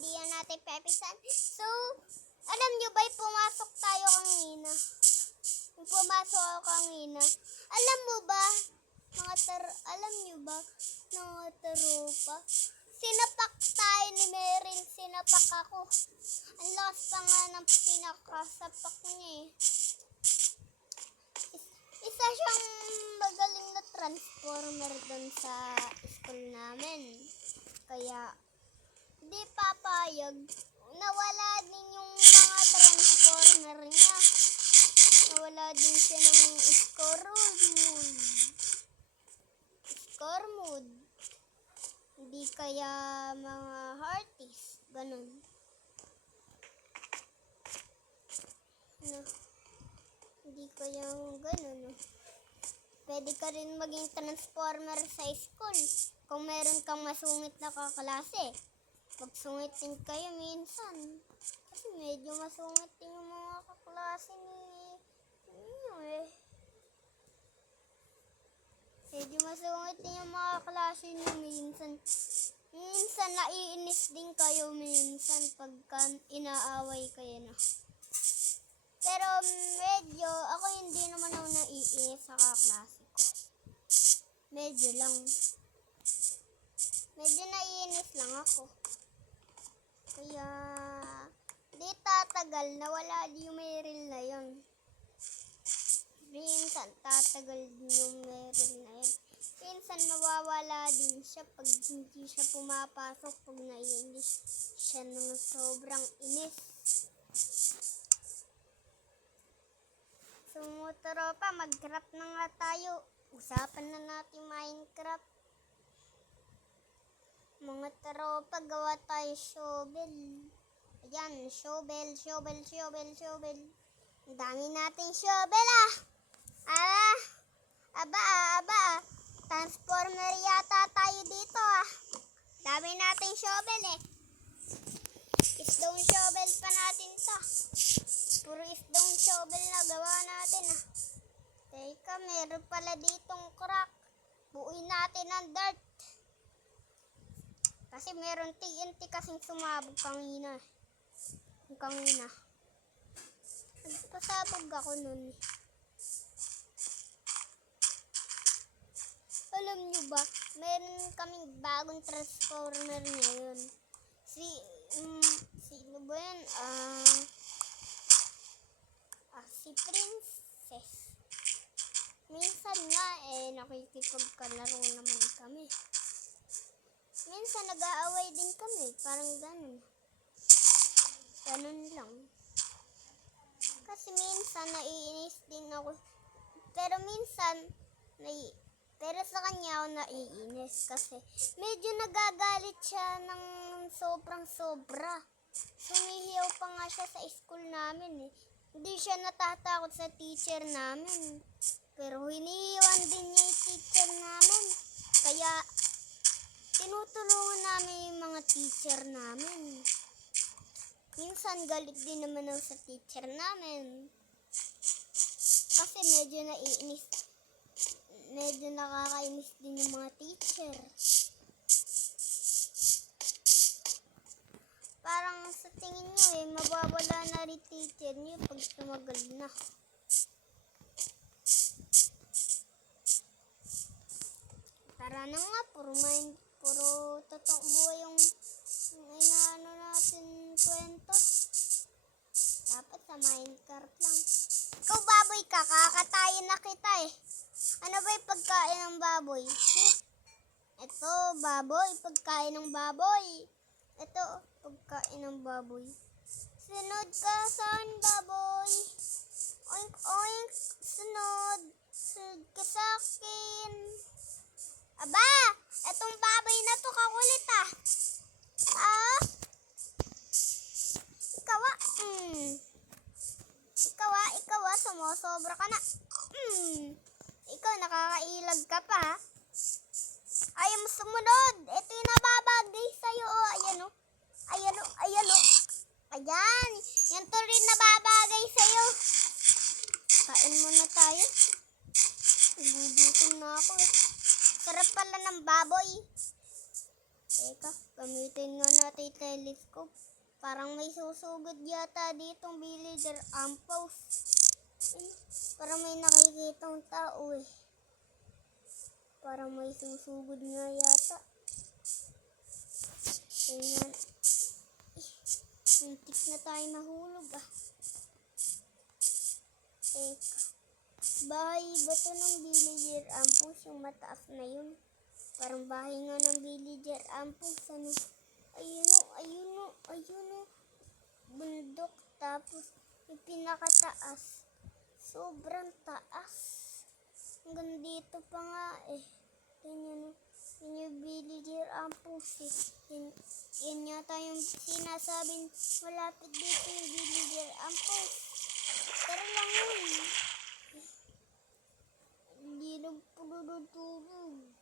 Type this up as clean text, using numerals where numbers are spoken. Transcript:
hindi yan natin pepisan. So, alam nyo ba, pumasok tayo kanina. Pumasok ako kanina. Alam mo ba, alam nyo ba, mga taropa, sinapak tayo ni Meryl, sinapak ako. Ang lakas pa nga ng pinakasapak niya eh. Isa siyang magaling na transformer doon sa school namin. Kaya, di papayag. Nawala din yung mga transformer niya. Nawala din siya ng score mode. Hindi kaya mga hearties. Ganun. No. Hindi kaya ganun. No. Pwede ka rin maging transformer sa school. Kung meron kang masungit na kaklase, magsungit din kayo minsan. Kasi medyo masungit din yung mga kaklase ninyo eh. Medyo masungit din yung mga kaklase ninyo minsan. Minsan naiinis din kayo minsan pagka inaaway kayo na. Pero medyo, ako hindi naman ako naiinis sa kaklase ko. Medyo lang. Medyo naiinis lang ako. Kaya, di tatagal na wala yung Meryl na yun. Minsan tatagal din yung Meryl na yun. Minsan mawawala din siya pag hindi siya pumapasok, pag naiinis siya ng sobrang inis. So, tropa, mag-craft na nga tayo. Usapan na natin Minecraft. Mga tropa, gawa tayo shovel. Ayan, shovel. Ang dami nating shovel Aba. Transformer yata tayo dito Dami nating shovel Stone shovel pa natin to. Puro stone shovel na gawa natin Teka, meron pala ditong crack. Buuin natin ang dirt. Kasi meron TNT kasing sumabog kanina. Nagpasabog ako nun Alam nyo ba, meron kaming bagong transformer ngayon. Sino ba yan? Si Princess. Minsan nga nakikipagkalaro naman kami. Minsan nag-aaway din kami, parang ganun. Ganun lang. Kasi minsan naiinis din ako. Pero sa kanya ako naiinis kasi medyo nagagalit siya ng sobrang-sobra. Sumihiyaw pa nga siya sa school namin Hindi siya natatakot sa teacher namin. Pero hinihiwan din niya yung teacher namin. Kaya tinutulungan namin yung mga teacher namin. Minsan galit din naman ako sa teacher namin. Kasi medyo nakakainis din yung mga teacher. Parang sa tingin nyo mabawala na rin teacher nyo pag tumagal na. Tara na nga, puro totoong buhay yung inaano natin kwento. Dapat sa Minecraft lang. Ikaw baboy ka, kakatayin na kita Ano ba yung pagkain ng baboy? Ito, baboy, pagkain ng baboy. Ito, pagkain ng baboy. Sunod ka saan, baboy? Oink, oink, sunod. Sunod ka sa akin. Aba, etong baboy na to kakulit Ikaw sumusobra ka na. Ikaw, nakakailag ka pa Ayaw mo sumunod. Ito yung nababagay sa'yo Ayan. Yan to rin nababagay sa'yo. Kain muna tayo. Nagugutom na ako Sarap pala ng baboy. Teka, Gamitin nga natin telescope. Parang may susugod yata ditong villager ampos. Parang may nakikitang tao eh. Parang may susugod nga yata. Tingnan. Muntik na tayo mahulog ah. Teka. Bahay ba to ng villager ampos? Yung mataas na yun. Parang bahay nga ng villager ampos. Ano? Ayun o, ayun o, ayun o. Bundok. Tapos yung pinakataas. Sobrang taas. Hanggang dito pa nga eh. Ganyan o. Yun yung villager ampos eh. Yan yata yung sinasabing malapit dito yung villager ampos. Tara lang yun. Hindi nagpululutulog.